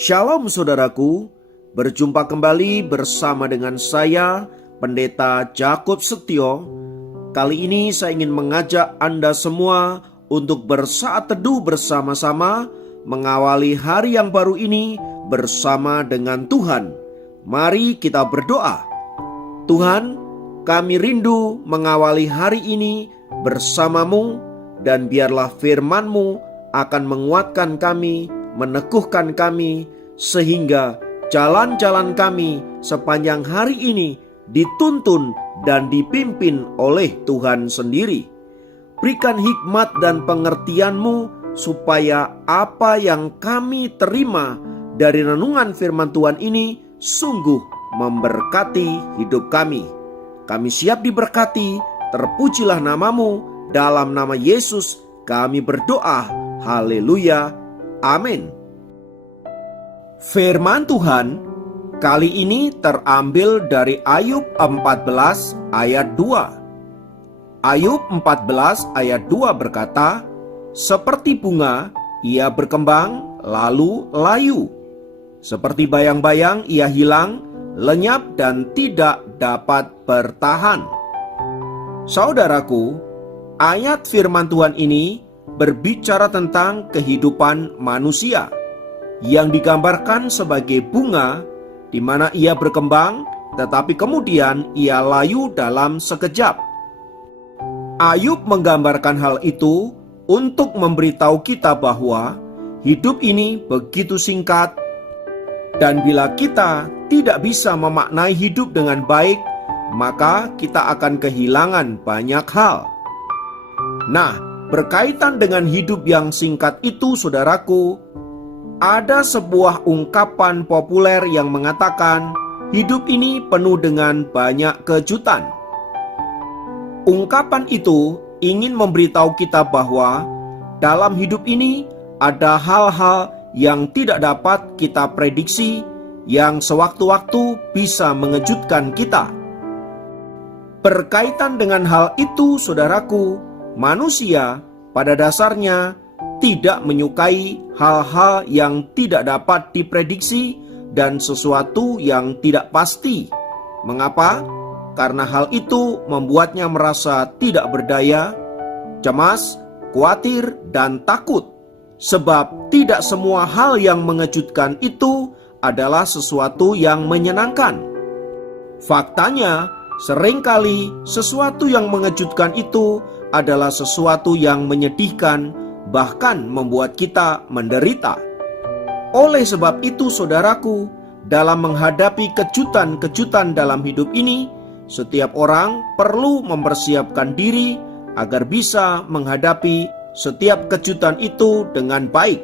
Shalom saudaraku, berjumpa kembali bersama dengan saya, Pendeta Jakob Setio. Kali ini saya ingin mengajak Anda semua untuk bersaat teduh bersama-sama, mengawali hari yang baru ini bersama dengan Tuhan. Mari kita berdoa. Tuhan, kami rindu mengawali hari ini bersamamu, dan biarlah firman-Mu akan menguatkan kami, meneguhkan kami, sehingga jalan-jalan kami sepanjang hari ini dituntun dan dipimpin oleh Tuhan sendiri. Berikan hikmat dan pengertian-Mu supaya apa yang kami terima dari renungan firman Tuhan ini sungguh memberkati hidup kami. Kami siap diberkati, terpujilah nama-Mu, dalam nama Yesus kami berdoa, haleluya. Amin. Firman Tuhan kali ini terambil dari Ayub 14 ayat 2. Ayub 14 ayat 2 berkata, "Seperti bunga ia berkembang lalu layu. Seperti bayang-bayang ia hilang, lenyap dan tidak dapat bertahan." Saudaraku, ayat firman Tuhan ini berbicara tentang kehidupan manusia yang digambarkan sebagai bunga di mana ia berkembang tetapi kemudian ia layu dalam sekejap. Ayub menggambarkan hal itu untuk memberitahu kita bahwa hidup ini begitu singkat, dan bila kita tidak bisa memaknai hidup dengan baik, maka kita akan kehilangan banyak hal. Nah, berkaitan dengan hidup yang singkat itu, saudaraku, ada sebuah ungkapan populer yang mengatakan hidup ini penuh dengan banyak kejutan. Ungkapan itu ingin memberitahu kita bahwa dalam hidup ini ada hal-hal yang tidak dapat kita prediksi, yang sewaktu-waktu bisa mengejutkan kita. Berkaitan dengan hal itu, saudaraku, manusia pada dasarnya tidak menyukai hal-hal yang tidak dapat diprediksi dan sesuatu yang tidak pasti. Mengapa? Karena hal itu membuatnya merasa tidak berdaya, cemas, khawatir, dan takut. Sebab tidak semua hal yang mengejutkan itu adalah sesuatu yang menyenangkan. Faktanya, seringkali sesuatu yang mengejutkan itu adalah sesuatu yang menyedihkan, bahkan membuat kita menderita. Oleh sebab itu, saudaraku, dalam menghadapi kejutan-kejutan dalam hidup ini, setiap orang perlu mempersiapkan diri agar bisa menghadapi setiap kejutan itu dengan baik.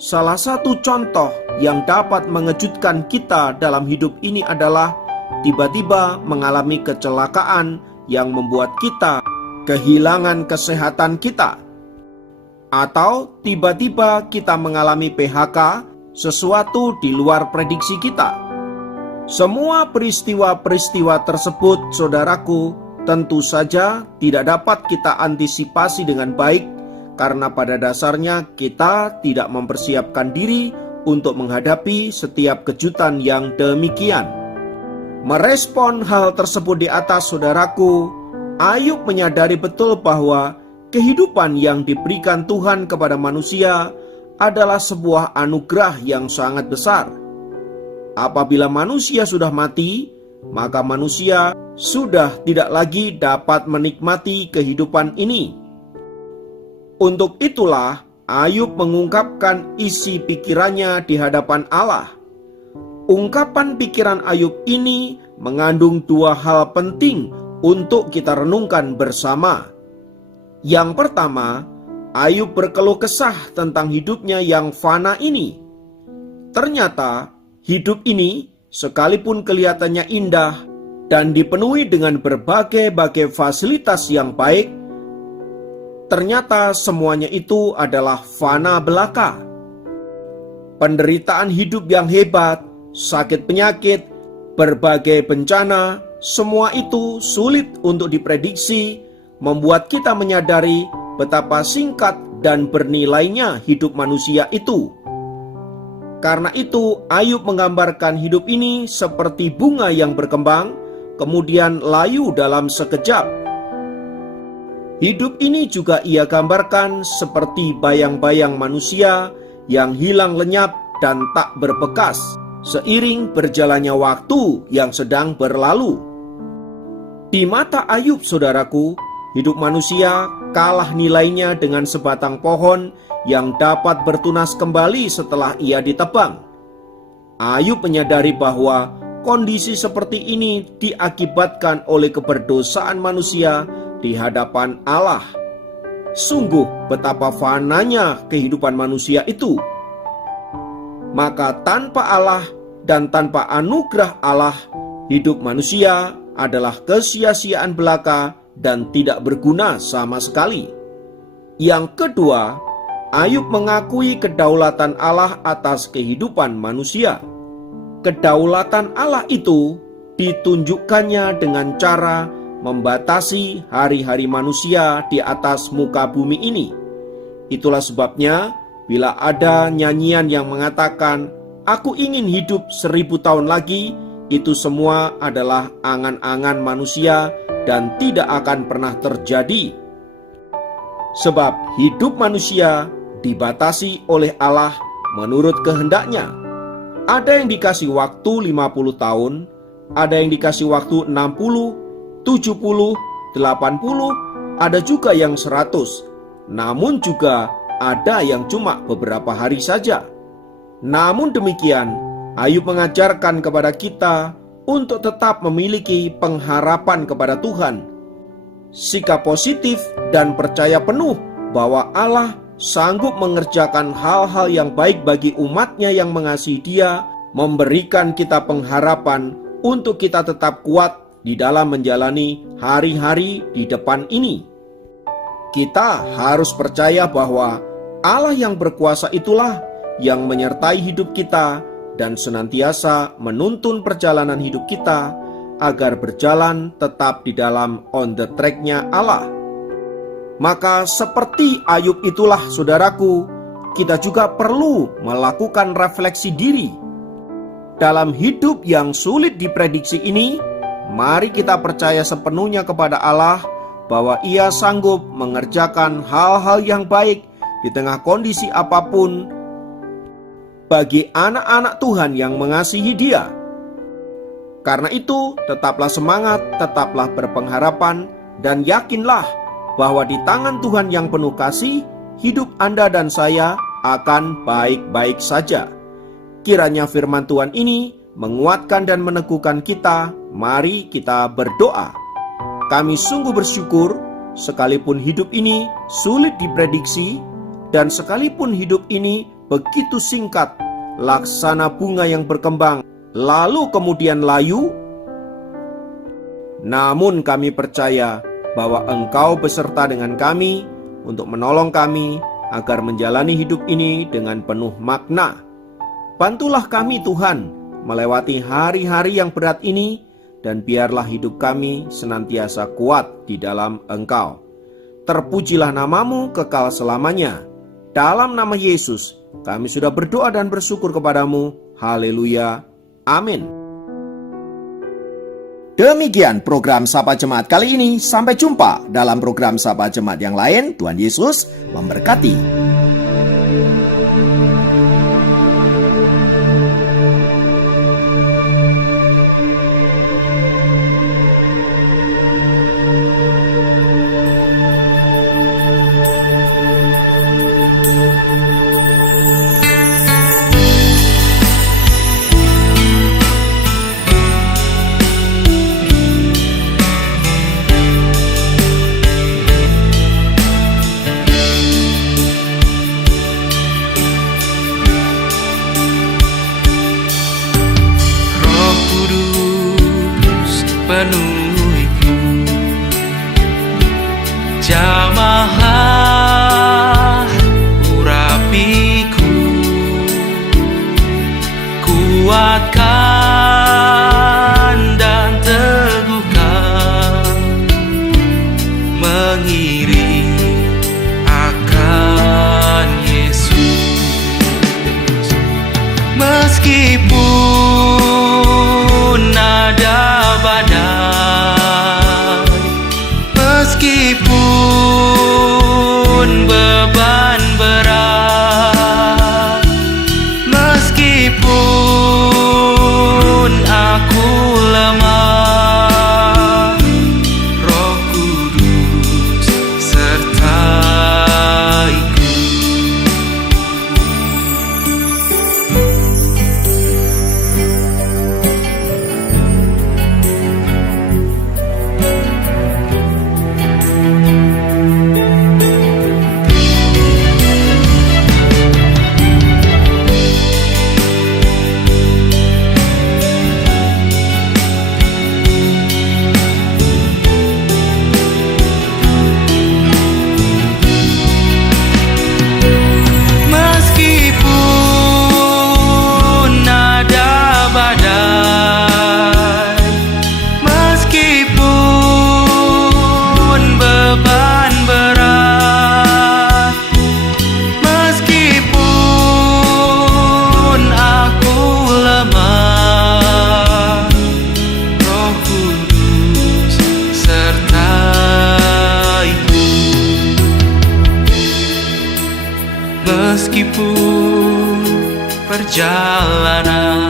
Salah satu contoh yang dapat mengejutkan kita dalam hidup ini adalah tiba-tiba mengalami kecelakaan yang membuat kita kehilangan kesehatan kita, atau tiba-tiba kita mengalami PHK, sesuatu di luar prediksi kita. Semua peristiwa-peristiwa tersebut, saudaraku, tentu saja tidak dapat kita antisipasi dengan baik, karena pada dasarnya kita tidak mempersiapkan diri untuk menghadapi setiap kejutan yang demikian. Merespon hal tersebut di atas, saudaraku, Ayub menyadari betul bahwa kehidupan yang diberikan Tuhan kepada manusia adalah sebuah anugerah yang sangat besar. Apabila manusia sudah mati, maka manusia sudah tidak lagi dapat menikmati kehidupan ini. Untuk itulah Ayub mengungkapkan isi pikirannya di hadapan Allah. Ungkapan pikiran Ayub ini mengandung dua hal penting untuk kita renungkan bersama. Yang pertama, Ayub berkeluh kesah tentang hidupnya yang fana ini. Ternyata hidup ini, sekalipun kelihatannya indah dan dipenuhi dengan berbagai-bagai fasilitas yang baik, ternyata semuanya itu adalah fana belaka. Penderitaan hidup yang hebat, sakit penyakit, berbagai bencana, semua itu sulit untuk diprediksi, membuat kita menyadari betapa singkat dan bernilainya hidup manusia itu. Karena itu, Ayub menggambarkan hidup ini seperti bunga yang berkembang, kemudian layu dalam sekejap. Hidup ini juga ia gambarkan seperti bayang-bayang manusia yang hilang lenyap dan tak berbekas, seiring berjalannya waktu yang sedang berlalu. Di mata Ayub, saudaraku, hidup manusia kalah nilainya dengan sebatang pohon yang dapat bertunas kembali setelah ia ditebang. Ayub menyadari bahwa kondisi seperti ini diakibatkan oleh keberdosaan manusia di hadapan Allah. Sungguh betapa fananya kehidupan manusia itu. Maka tanpa Allah dan tanpa anugerah Allah, hidup manusia adalah kesia-siaan belaka dan tidak berguna sama sekali. Yang kedua, Ayub mengakui kedaulatan Allah atas kehidupan manusia. Kedaulatan Allah itu ditunjukkannya dengan cara membatasi hari-hari manusia di atas muka bumi ini. Itulah sebabnya bila ada nyanyian yang mengatakan, "Aku ingin hidup 1000 tahun lagi," itu semua adalah angan-angan manusia dan tidak akan pernah terjadi. Sebab hidup manusia dibatasi oleh Allah menurut kehendaknya. Ada yang dikasih waktu 50 tahun, ada yang dikasih waktu 60, 70, 80, ada juga yang 100. Namun juga ada yang cuma beberapa hari saja. Namun demikian, Ayub mengajarkan kepada kita untuk tetap memiliki pengharapan kepada Tuhan. Sikap positif dan percaya penuh bahwa Allah sanggup mengerjakan hal-hal yang baik bagi umatnya yang mengasihi Dia, memberikan kita pengharapan untuk kita tetap kuat di dalam menjalani hari-hari di depan ini. Kita harus percaya bahwa Allah yang berkuasa itulah yang menyertai hidup kita dan senantiasa menuntun perjalanan hidup kita agar berjalan tetap di dalam on the track-nya Allah. Maka seperti Ayub itulah, saudaraku, kita juga perlu melakukan refleksi diri. Dalam hidup yang sulit diprediksi ini, mari kita percaya sepenuhnya kepada Allah bahwa Ia sanggup mengerjakan hal-hal yang baik di tengah kondisi apapun bagi anak-anak Tuhan yang mengasihi Dia. Karena itu, tetaplah semangat, tetaplah berpengharapan, dan yakinlah bahwa di tangan Tuhan yang penuh kasih, hidup Anda dan saya akan baik-baik saja. Kiranya firman Tuhan ini menguatkan dan meneguhkan kita. Mari kita berdoa. Kami sungguh bersyukur, sekalipun hidup ini sulit diprediksi, dan sekalipun hidup ini begitu singkat, laksana bunga yang berkembang, lalu kemudian layu, namun kami percaya bahwa Engkau beserta dengan kami untuk menolong kami agar menjalani hidup ini dengan penuh makna. Bantulah kami Tuhan melewati hari-hari yang berat ini, dan biarlah hidup kami senantiasa kuat di dalam Engkau. Terpujilah namamu kekal selamanya. Dalam nama Yesus kami sudah berdoa dan bersyukur kepadamu. Haleluya. Amin. Demikian program Sapa Jemaat kali ini. Sampai jumpa dalam program Sapa Jemaat yang lain. Tuhan Yesus memberkati. Penuhiku jamaah urapiku, kuatkan dan teguhkan, mengiring akan Yesus. Meskipun ada badai, meskipun beban berat, meskipun aku lemah, Roh Kudus sertaiku. Meskipun ada badai, meskipun beban berat, meskipun aku lemah, Roh Kudus sertaiku. Meskipun perjalanan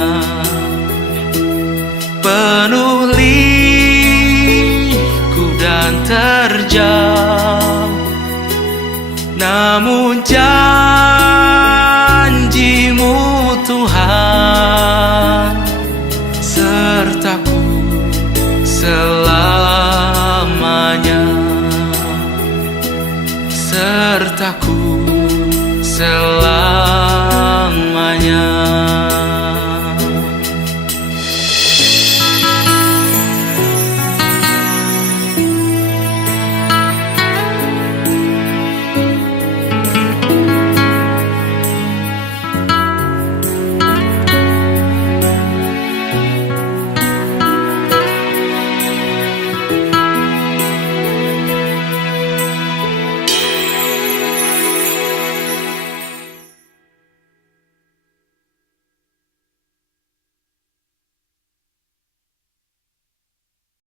penuh liku dan terjal, namun janji-Mu Tuhan sertaku selamanya, sertaku selamanya.